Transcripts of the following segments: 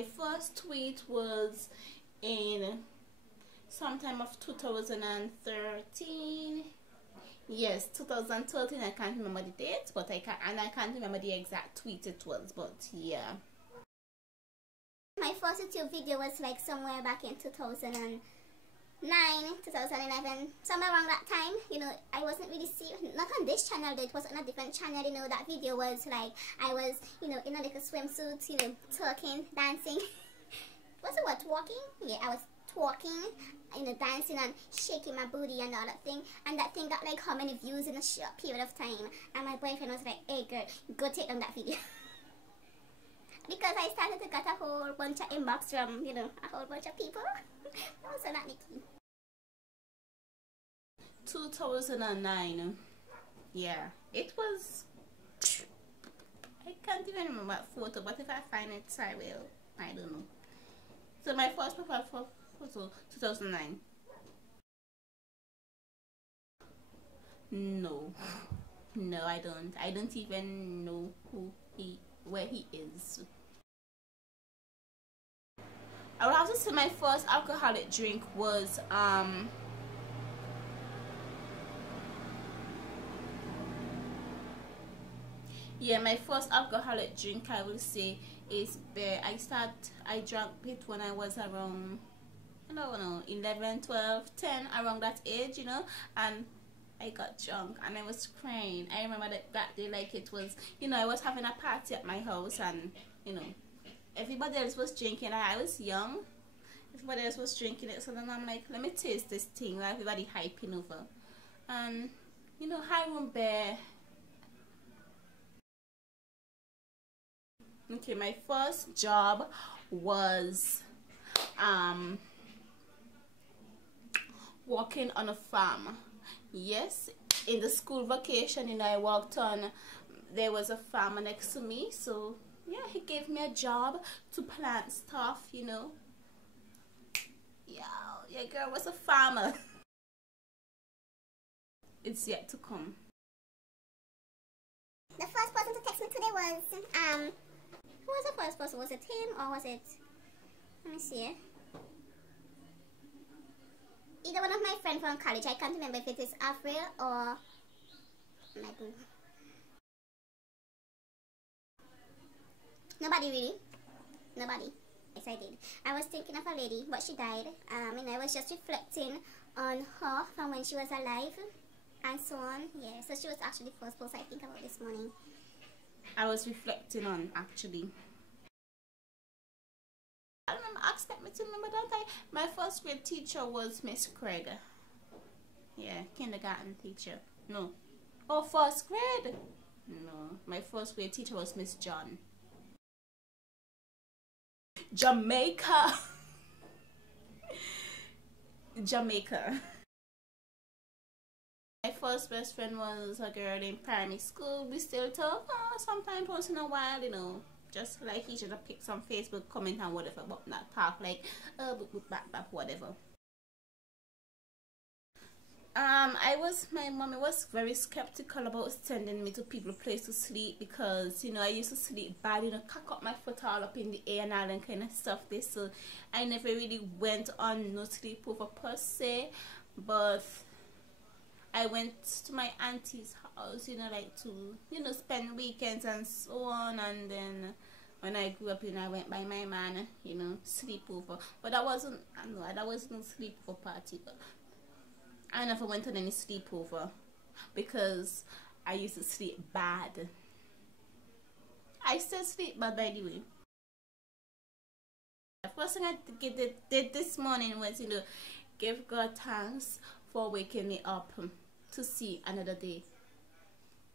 My first tweet was in sometime of 2013. Yes, 2013. I can't remember the date, but I can't remember the exact tweet it was, but yeah. My first YouTube video was like somewhere back in 2009, 2011, somewhere around that time. You know, I wasn't really serious, not on this channel, though. It was on a different channel. You know, that video was like, I was, you know, in a little swimsuit, you know, twerking, dancing. Was it what, walking? Yeah, I was twerking, you know, dancing and shaking my booty and all that thing. And that thing got like how many views in a short period of time. And my boyfriend was like, hey girl, go take down that video. Because I started to get a whole bunch of inbox from, you know, a whole bunch of people. Also not Nikki. 2009. Yeah, it was, I can't even remember that photo, but if I find it, I will. I don't know. So my first profile photo, 2009. No, I don't. I don't even know where he is. I would have to say my first alcoholic drink was yeah, my first alcoholic drink, I will say, is beer. I drank it when I was around, I don't know, 11, 12, 10, around that age, you know, and I got drunk and I was crying. I remember that day like it was, you know, I was having a party at my house and, you know, everybody else was drinking. I was young. Everybody else was drinking it, so then I'm like, let me taste this thing while everybody hyping over. And, you know, high room beer. Okay, my first job was working on a farm. Yes, in the school vacation, you know, I worked on, there was a farmer next to me, so yeah, he gave me a job to plant stuff, you know. Yeah, your girl was a farmer. It's yet to come. The first person to text me today was, who was the first person? Was it him or was it, let me see. Either one of my friends from college. I can't remember if it is April or my boo. Nobody really. Nobody. Yes, I did. I was thinking of a lady, but she died. And I was just reflecting on her from when she was alive and so on. Yeah, so she was actually the first person I think about this morning. I was reflecting on, actually. I remember, expect me to remember that my first grade teacher was Miss Craig. Yeah, kindergarten teacher. No. Oh, first grade? No, my first grade teacher was Miss John. Jamaica. Jamaica. My first best friend was a girl in primary school. We still talk sometimes once in a while, you know. Just like each other, pick some Facebook comment and whatever, but not talk like whatever. My mommy was very skeptical about sending me to people's place to sleep because, you know, I used to sleep bad, you know, cock up my foot all up in the air and all that kind of stuff there. So I never really went on no sleepover per se, but I went to my auntie's house, you know, like to, you know, spend weekends and so on. And then when I grew up, you know, I went by my man, you know, sleepover. But that wasn't, no, that wasn't no sleepover party. But I never went on any sleepover because I used to sleep bad. I still sleep bad, by the way. The first thing I did this morning was, you know, give God thanks for waking me up to see another day,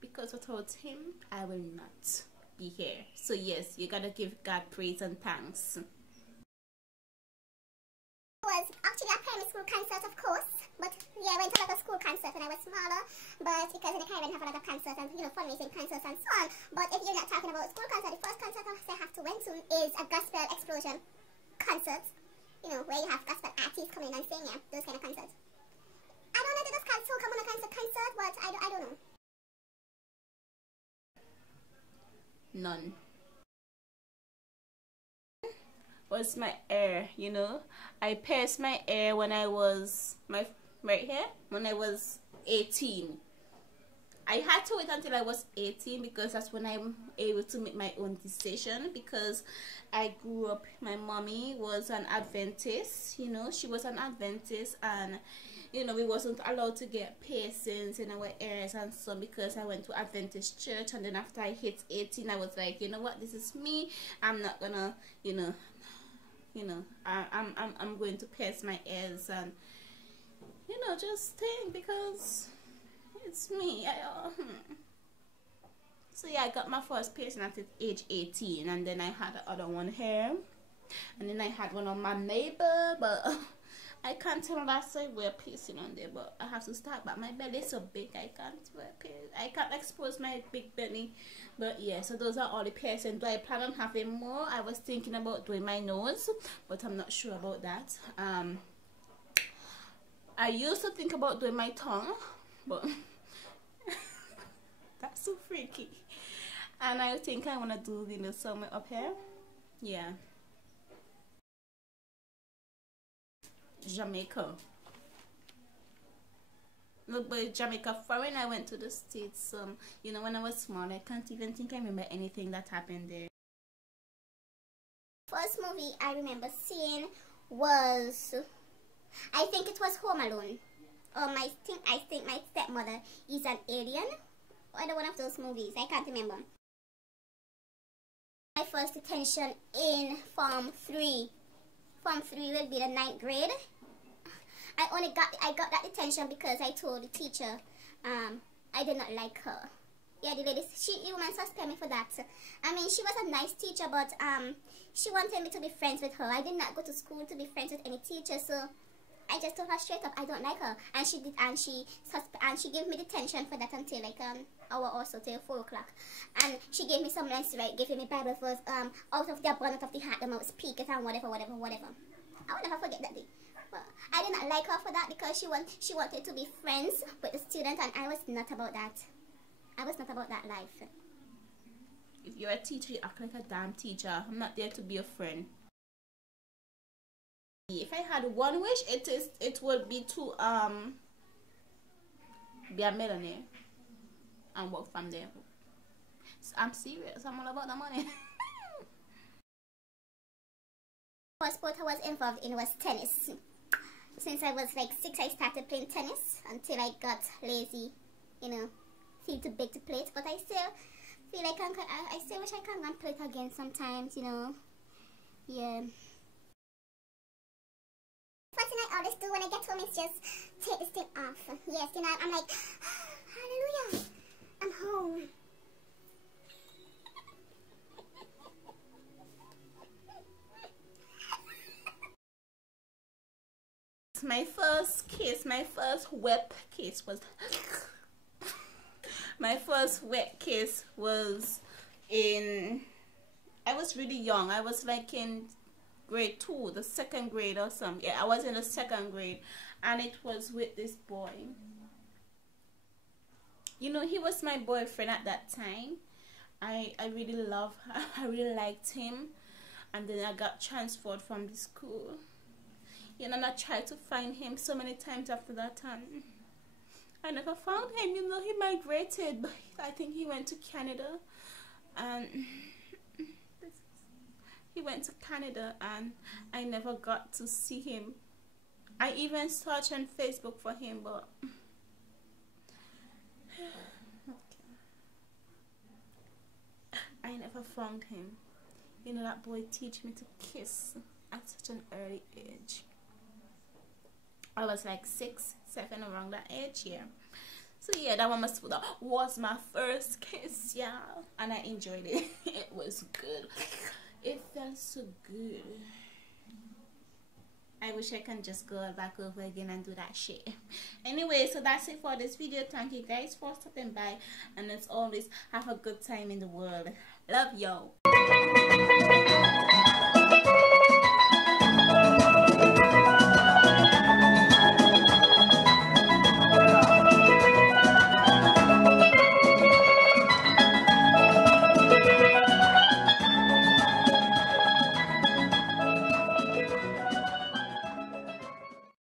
because without him I will not be here. So yes, you gotta give God praise and thanks. It was actually a primary school concert, of course, but yeah, I went to a lot of school concerts when I was smaller, but because in the Caribbean have a lot of concerts and, you know, fundraising concerts and so on. But if you're not talking about school concert, the first concert I have to went to is a gospel explosion concert, you know, where you have gospel artists coming in and singing, those kind of concerts. I don't know if those can't come on a concert, but I don't know. None. was my hair, you know. I pierced my hair when I was right here when I was 18. I had to wait until I was 18 because that's when I'm able to make my own decision, because I grew up, my mommy was an Adventist, you know, she was an Adventist, and you know, we wasn't allowed to get piercings in our ears and so, because I went to Adventist church. And then after I hit 18, I was like, you know what, this is me, I'm not gonna, you know, I'm going to pierce my ears and, you know, just think, because it's me. So yeah, I got my first piercing at age 18, and then I had the other one here, and then I had one on my neighbor, but I can't tell last I wear piercing on there, but I have to start. But my belly is so big, I can't wear piercing. I can't expose my big belly. But yeah, so those are all the piercings. Do I plan on having more? I was thinking about doing my nose, but I'm not sure about that. I used to think about doing my tongue, but that's so freaky. And I think I want to do, you know, somewhere up here. Yeah. Jamaica. Look, but Jamaica foreign, I went to the States. You know, when I was small, I can't even think I remember anything that happened there. First movie I remember seeing was, I think it was Home Alone. I think my stepmother is an alien. Either one of those movies, I can't remember. My first detention in Form 3. Form 3 will be the 9th grade. I got that detention because I told the teacher I did not like her. Yeah, the lady, the woman suspended me for that. I mean, she was a nice teacher, but she wanted me to be friends with her. I did not go to school to be friends with any teacher, so I just told her straight up I don't like her, and she did, and she gave me detention for that until like hour or so, till 4 o'clock. And she gave me some lines to write, giving me Bible verse, out of the abundance of the heart the mouth speaketh, and whatever. I will never forget that day. But I did not like her for that, because she wanted to be friends with the student, and I was not about that. I was not about that life. If you're a teacher, you act like a damn teacher. I'm not there to be a friend. If I had one wish, it would be to be a millionaire and work from there. So I'm serious. I'm all about the money. First sport I was involved in was tennis. Since I was like 6, I started playing tennis until I got lazy, you know, feel too big to play it. But I still feel like I still wish I can play it again sometimes, you know. Yeah. First thing I always do when I get home is just take this thing off. Yes, you know, I'm like, hallelujah, I'm home. My first kiss, my first wet kiss was my first wet kiss was in, I was really young. I was like in grade 2, the 2nd grade or something. Yeah, I was in the 2nd grade, and it was with this boy. You know, he was my boyfriend at that time. I really loved her. I really liked him, and then I got transferred from the school. You know, and I tried to find him so many times after that time. I never found him. You know, he migrated, but I think he went to Canada, and he went to Canada, and I never got to see him. I even searched on Facebook for him, but I never found him. You know, that boy teach me to kiss at such an early age. I was like 6, 7, around that age, yeah. So yeah, that was my first kiss, yeah, and I enjoyed it. It was good. It felt so good. I wish I can just go back over again and do that shit. Anyway, so that's it for this video. Thank you guys for stopping by, and as always, have a good time in the world. Love y'all.